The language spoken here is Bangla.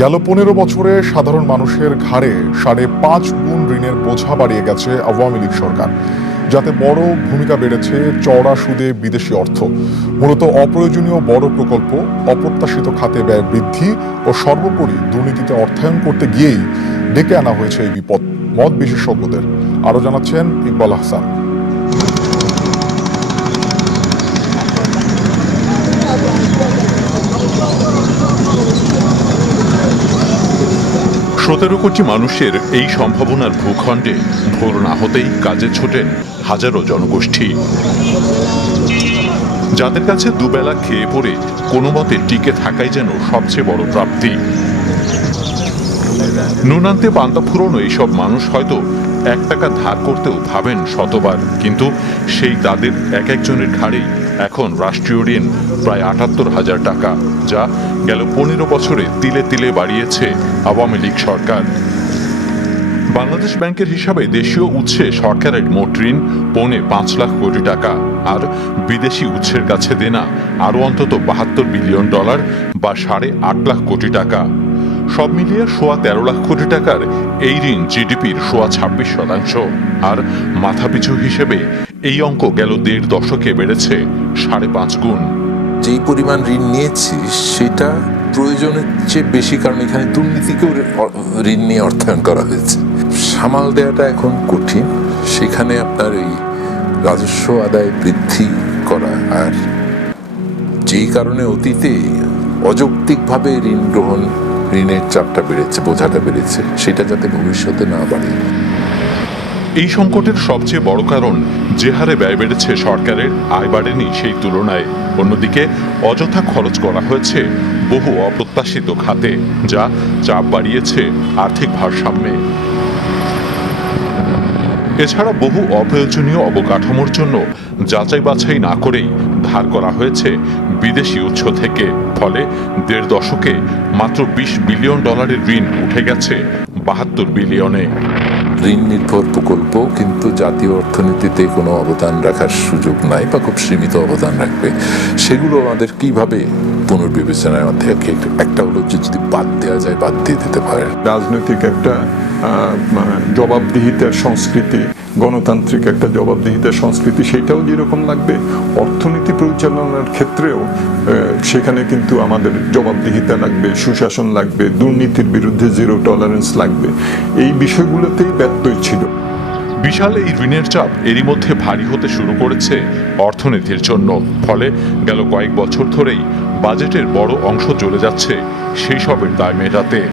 গেল 15 বছরে সাধারণ মানুষের ঘাড়ে 5.5 গুণ ঋণের বোঝা বাড়িয়ে গেছে আওয়ামী লীগ সরকার, যাতে বড় ভূমিকা বেড়েছে চড়া সুদে বিদেশি অর্থ, মূলত অপ্রয়োজনীয় বড় প্রকল্প, অপ্রত্যাশিত খাতে ব্যয় বৃদ্ধি ও সর্বোপরি দুর্নীতিতে অর্থায়ন করতে গিয়েই ডেকে আনা হয়েছে এই বিপদ। মত বিশেষজ্ঞদের আরো জানাচ্ছেন ইকবাল আহসান। 17 কোটি মানুষের এই সম্ভাবনার ভূখণ্ডে ভোর না হতেই কাজে ছোটেন হাজারো জনগোষ্ঠী, যাদের কাছে দুবেলা খেয়ে পড়ে কোনো মতে টিকে থাকাই যেন সবচেয়ে বড় প্রাপ্তি। নুনান্তে পান্তা ফুরোনো এইসব মানুষ হয়তো 1 টাকা ধার করতেও ভাবেন শতবার, কিন্তু সেই তাদের এক একজনের ঘাড়েই এখন রাষ্ট্রীয় ঋণ প্রায় 78,000 টাকা, যা গেল 15 বছরে তিলে তিলে বাড়িয়েছে আওয়ামী লীগ সরকার। বাংলাদেশ ব্যাংকের হিসাবে দেশীয় উৎসে সরকারের মোট ঋণ 5.5 লাখ কোটি টাকা, আর বিদেশি উৎসের কাছে দেনা আরও অন্তত $72 বিলিয়ন বা 8.5 লাখ কোটি টাকা। সব মিলিয়ে 13.5 লাখ কোটি টাকার এই ঋণ জিডিপির 26%, আর মাথাপিছু হিসেবে এই অঙ্ক গেল 1.5 দশকে বেড়েছে 5.5 গুণ। যেই পরিমাণ ঋণ নিয়েছি সেটা প্রয়োজনের চেয়ে বেশি, কারণ এখানে দুর্নীতিকেও ঋণ নিয়ে অর্থায়ন করা হয়েছে। সামাল দেওয়াটা এখন কঠিন, সেখানে আপনার এই রাজস্ব আদায় বৃদ্ধি করা, আর যেই কারণে অতীতে অযৌক্তিকভাবে ঋণ গ্রহণ, ঋণের চাপটা বেড়েছে, বোঝাটা বেড়েছে, সেটা যাতে ভবিষ্যতে না বাড়ে। এই সংকটের সবচেয়ে বড় কারণ যে হারে ব্যয় বেড়েছে সরকারের, আয় বাড়েনি সেই তুলনায়। অন্যদিকে অযথা খরচ করা হয়েছে বহু অপ্রত্যাশিত খাতে, যা চাপ বাড়িয়েছে আর্থিক ভারসাম্যে। এছাড়া বহু অপ্রয়োজনীয় অবকাঠামোর জন্য যাচাই বাছাই না করেই ধার করা হয়েছে বিদেশি উৎস থেকে, ফলে 1.5 দশকে মাত্র $20 বিলিয়ন ঋণ উঠে গেছে 72 বিলিয়নে। ঋণ নির্ভর প্রকল্প কিন্তু জাতীয় অর্থনীতিতে কোনো অবদান রাখার সুযোগ নাই, বা খুব সীমিত অবদান রাখবে। সেগুলো আমাদের কিভাবে পুনর্বিবেচনার মধ্যে একটা হলো যে যদি বাদ দেওয়া যায়, বাদ দিয়ে দিতে পারে। রাজনৈতিক একটা জবাবদিহিতার সংস্কৃতি, গণতান্ত্রিক একটা জবাবদিহিতার সংস্কৃতি, সেটাও যেরকম লাগবে, অর্থনীতি পরিচালনার ক্ষেত্রেও সেখানে কিন্তু আমাদের জবাবদিহিতা লাগবে, সুশাসন লাগবে, দুর্নীতির বিরুদ্ধে জিরো টলারেন্স লাগবে। এই বিষয়গুলোতেই ব্যত্যয় ছিল। বিশাল এই ঋণের চাপ এরই মধ্যে ভারী হতে শুরু করেছে অর্থনীতির জন্য, ফলে গেল কয়েক বছর ধরেই বাজেটের বড় অংশ চলে যাচ্ছে সেই সবের দায় মেটাতে।